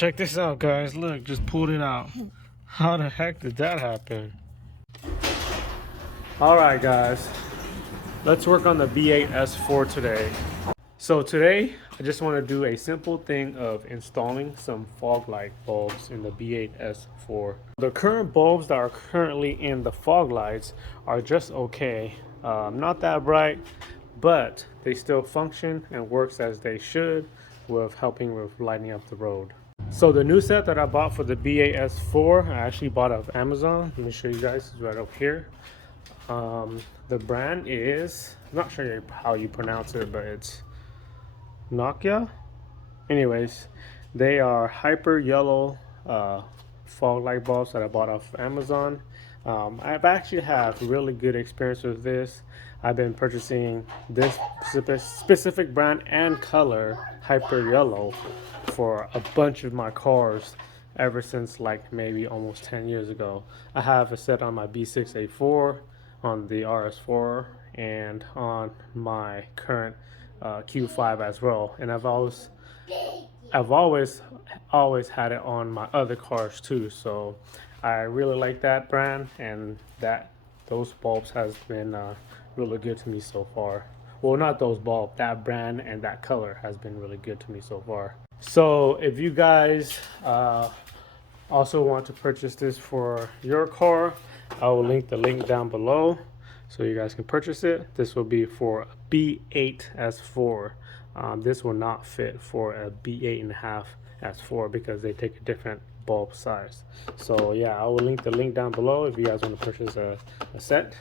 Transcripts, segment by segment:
Check this out, guys. Look, just pulled it out. How the heck did that happen? Alright guys, let's work on the B8 S4 today. So today, I just want to do a simple thing of installing some fog light bulbs in the B8 S4. The current bulbs that are currently in the fog lights are just okay. Not that bright, but they still function and works as they should with helping with lighting up the road. So the new set that I bought for the B8 S4, I actually bought off Amazon. Let me show you guys, it's right up here. The brand is, I'm not sure how you pronounce it, but it's NOKYA. Anyways, they are hyper yellow fog light bulbs that I bought off Amazon. I've actually have really good experience with this. I've been purchasing this specific brand and color, hyper yellow, for a bunch of my cars ever since like maybe almost 10 years ago. I have a set on my B6 A4, on the RS4, and on my current Q5 as well. And I've always had it on my other cars too. So I really like that brand, and those bulbs has been really good to me so far. Well, not those bulbs, that brand and that color has been really good to me so far. So if you guys also want to purchase this for your car, I will link the link down below so you guys can purchase it. This will be for a B8 S4. This will not fit for a B8.5 S4 because they take a different bulb size. So yeah, I will link the link down below if you guys want to purchase a set.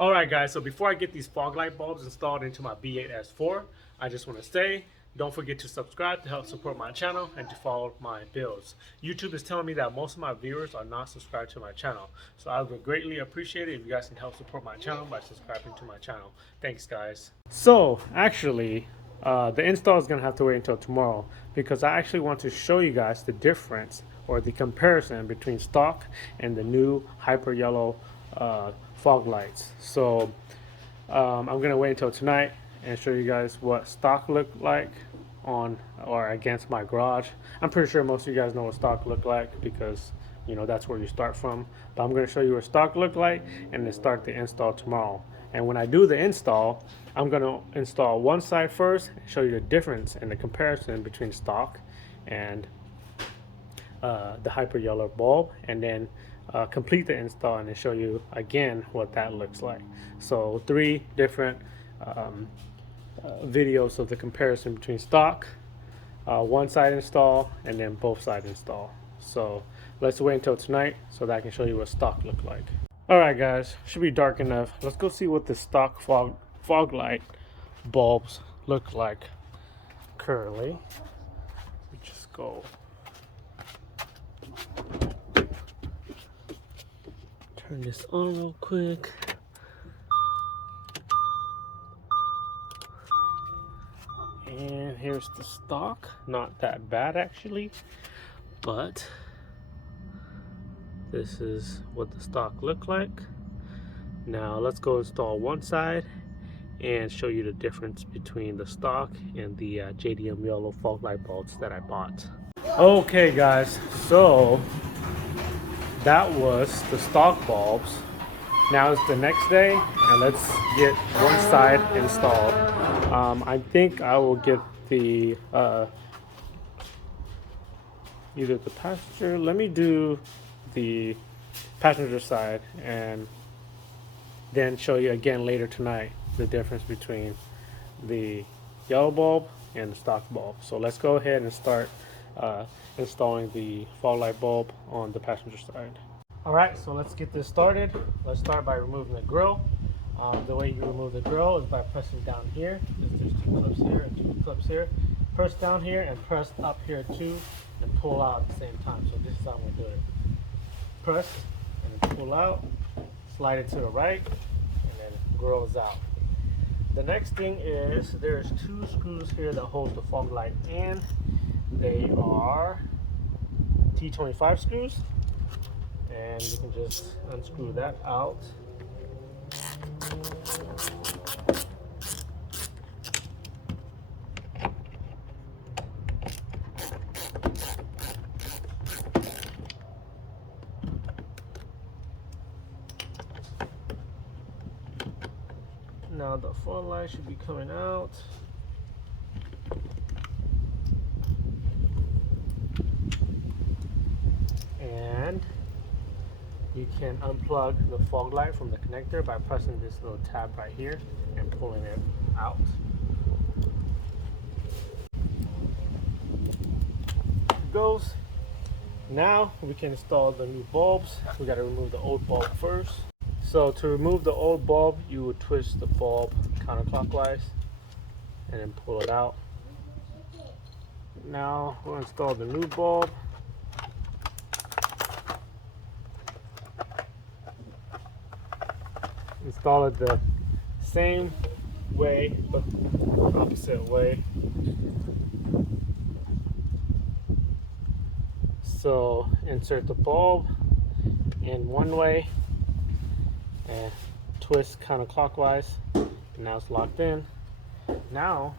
Alright guys, so before I get these fog light bulbs installed into my B8 S4, I just want to say, don't forget to subscribe to help support my channel and to follow my builds. YouTube is telling me that most of my viewers are not subscribed to my channel. So I would greatly appreciate it if you guys can help support my channel by subscribing to my channel. Thanks guys. So actually, the install is going to have to wait until tomorrow because I actually want to show you guys the difference or the comparison between stock and the new hyper yellow fog lights. So I'm going to wait until tonight and show you guys what stock looked like on or against my garage. I'm pretty sure most of you guys know what stock looked like because you know that's where you start from, but I'm going to show you what stock looked like and then start the install tomorrow. And when I do the install, I'm going to install one side first and show you the difference and the comparison between stock and the hyper yellow bulb, and then complete the install and then show you again what that looks like. So 3 different videos of the comparison between stock, one side install, and then both side install. So let's wait until tonight so that I can show you what stock look like. Alright guys, should be dark enough. Let's go see what the stock fog light bulbs look like currently. We just go turn this on real quick. And here's the stock. Not that bad actually, but this is what the stock look like. Now let's go install one side and show you the difference between the stock and the JDM yellow fog light bulbs that I bought. Okay guys, so that was the stock bulbs. Now it's the next day and let's get one side installed. I think I will get the either the passenger, let me do the passenger side and then show you again later tonight the difference between the yellow bulb and the stock bulb. So let's go ahead and start installing the fog light bulb on the passenger side. Alright, so let's get this started. Let's start by removing the grill. The way you remove the grill is by pressing down here. There's 2 clips here and 2 clips here. Press down here and press up here too, and pull out at the same time. So this is how I'm going to do it. Press and then pull out, slide it to the right, and then grills out. The next thing is there's 2 screws here that hold the fog light in. They are T25 screws, and you can just unscrew that out. Now the fog light should be coming out. And you can unplug the fog light from the connector by pressing this little tab right here and pulling it out. It goes. Now we can install the new bulbs. We got to remove the old bulb first. So to remove the old bulb, you would twist the bulb counterclockwise and then pull it out. Now we'll install the new bulb. Install it the same way but opposite way. So insert the bulb in one way and twist counterclockwise. And now it's locked in. Now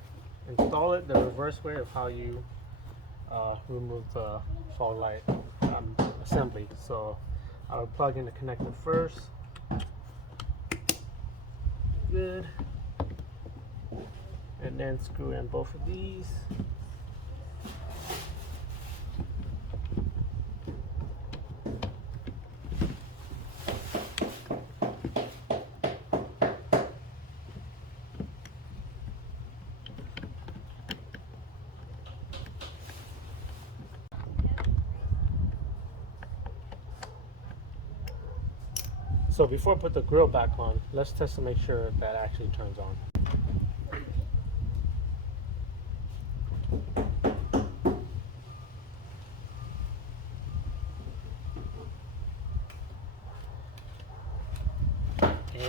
install it the reverse way of how you remove the fog light assembly. So I will plug in the connector first. Good. And then screw in both of these. So before I put the grill back on, let's test to make sure that actually turns on.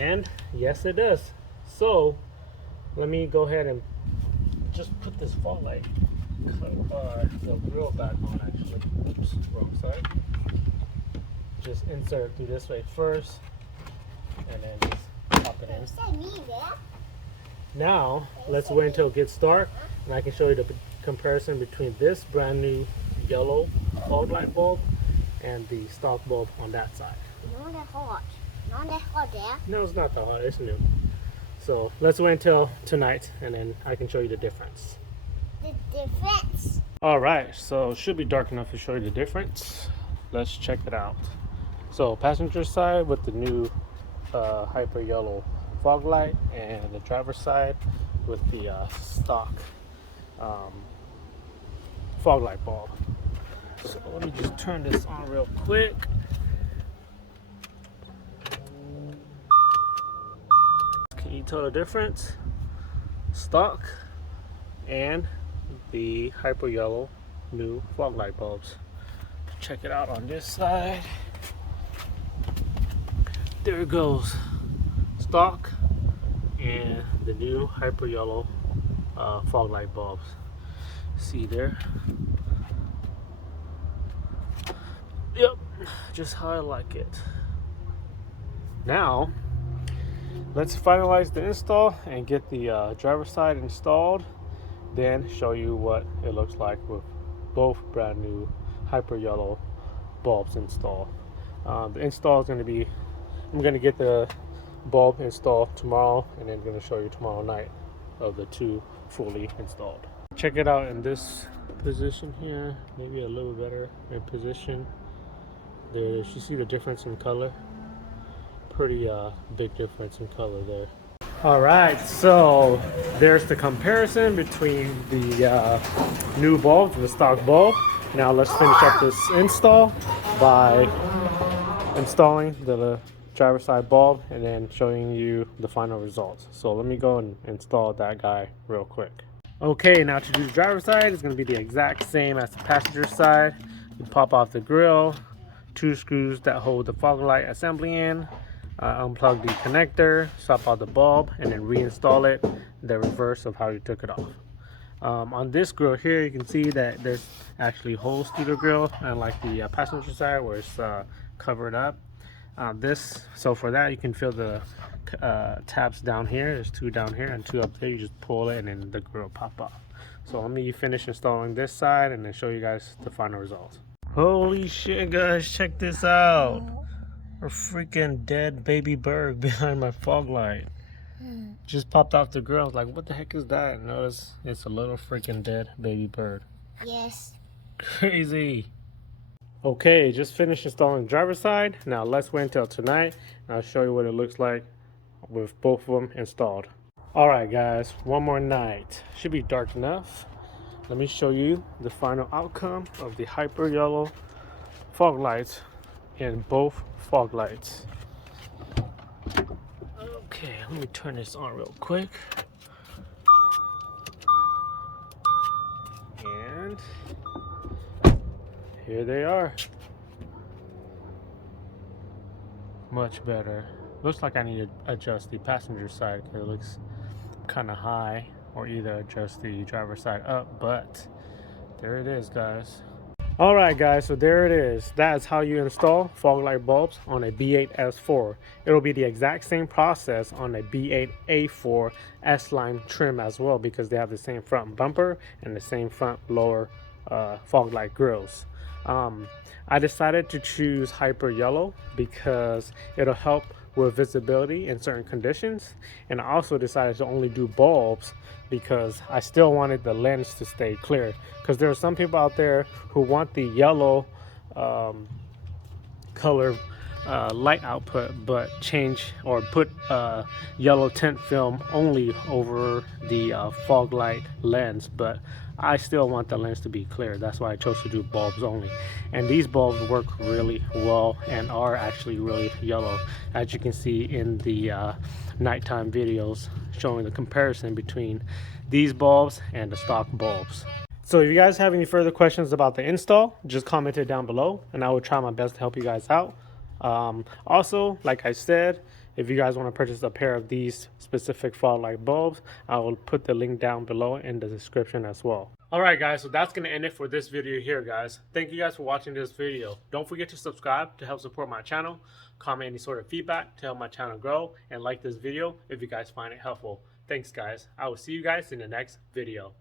And yes, it does. So let me go ahead and just put this fog light, the grill back on actually. Oops, wrong side. Just insert through this way first. And then just pop it in. Now, let's wait until it gets dark, and I can show you the comparison between this brand new yellow fog light bulb and the stock bulb on that side. Not that hot. Not that hot there. No, it's not that hot. It's new. So let's wait until tonight, and then I can show you the difference. The difference. All right, so it should be dark enough to show you the difference. Let's check it out. So passenger side with the new hyper yellow fog light, and the driver's side with the stock fog light bulb. So let me just turn this on real quick. Can you tell the difference? Stock and the hyper yellow new fog light bulbs. Check it out on this side. There it goes. Stock and the new hyper yellow fog light bulbs. See there? Yep, just how I like it. Now let's finalize the install and get the driver's side installed, then show you what it looks like with both brand new hyper yellow bulbs installed. The install is going to be, I'm going to get the bulb installed tomorrow, and then going to show you tomorrow night of the two fully installed. Check it out in this position here, maybe a little better in position. There, you see the difference in color? Pretty big difference in color there. All right, so there's the comparison between the new bulbs and the stock bulb. Now let's finish up this install by installing the driver's side bulb and then showing you the final results. So let me go and install that guy real quick. Okay, now to do the driver's side, it's going to be the exact same as the passenger side. You pop off the grill, two screws that hold the fog light assembly in, unplug the connector, swap out the bulb, and then reinstall it the reverse of how you took it off. On this grill here, you can see that there's actually holes through the grill, unlike the passenger side where it's covered up. So for that, you can feel the tabs down here. There's two down here and two up there. You just pull it and then the grill pop off. So let me finish installing this side and then show you guys the final results. Holy shit, guys, check this out. A freaking dead baby bird behind my fog light. Just popped off the grill. I was like, what the heck is that? And notice it's a little freaking dead baby bird. Yes. Crazy. Okay, just finished installing the driver's side. Now let's wait until tonight and I'll show you what it looks like with both of them installed. Alright guys, one more night. Should be dark enough. Let me show you the final outcome of the hyper yellow fog lights in both fog lights. Okay, let me turn this on real quick. And here they are. Much better. Looks like I need to adjust the passenger side because it looks kind of high, or either adjust the driver's side up, but there it is, guys. Alright guys, so there it is. That is how you install fog light bulbs on a B8 S4. It'll be the exact same process on a B8 A4 S-line trim as well, because they have the same front bumper and the same front lower fog light grills. I decided to choose hyper yellow because it'll help with visibility in certain conditions, and I also decided to only do bulbs because I still wanted the lens to stay clear, because there are some people out there who want the yellow color light output but change or put yellow tint film only over the fog light lens, but I still want the lens to be clear. That's why I chose to do bulbs only, and these bulbs work really well and are actually really yellow, as you can see in the nighttime videos showing the comparison between these bulbs and the stock bulbs. So if you guys have any further questions about the install, just comment it down below and I will try my best to help you guys out. Also, like I said, if you guys want to purchase a pair of these specific fog light bulbs, I will put the link down below in the description as well. Alright guys, so that's going to end it for this video here, guys. Thank you guys for watching this video. Don't forget to subscribe to help support my channel, comment any sort of feedback to help my channel grow, and like this video if you guys find it helpful. Thanks guys. I will see you guys in the next video.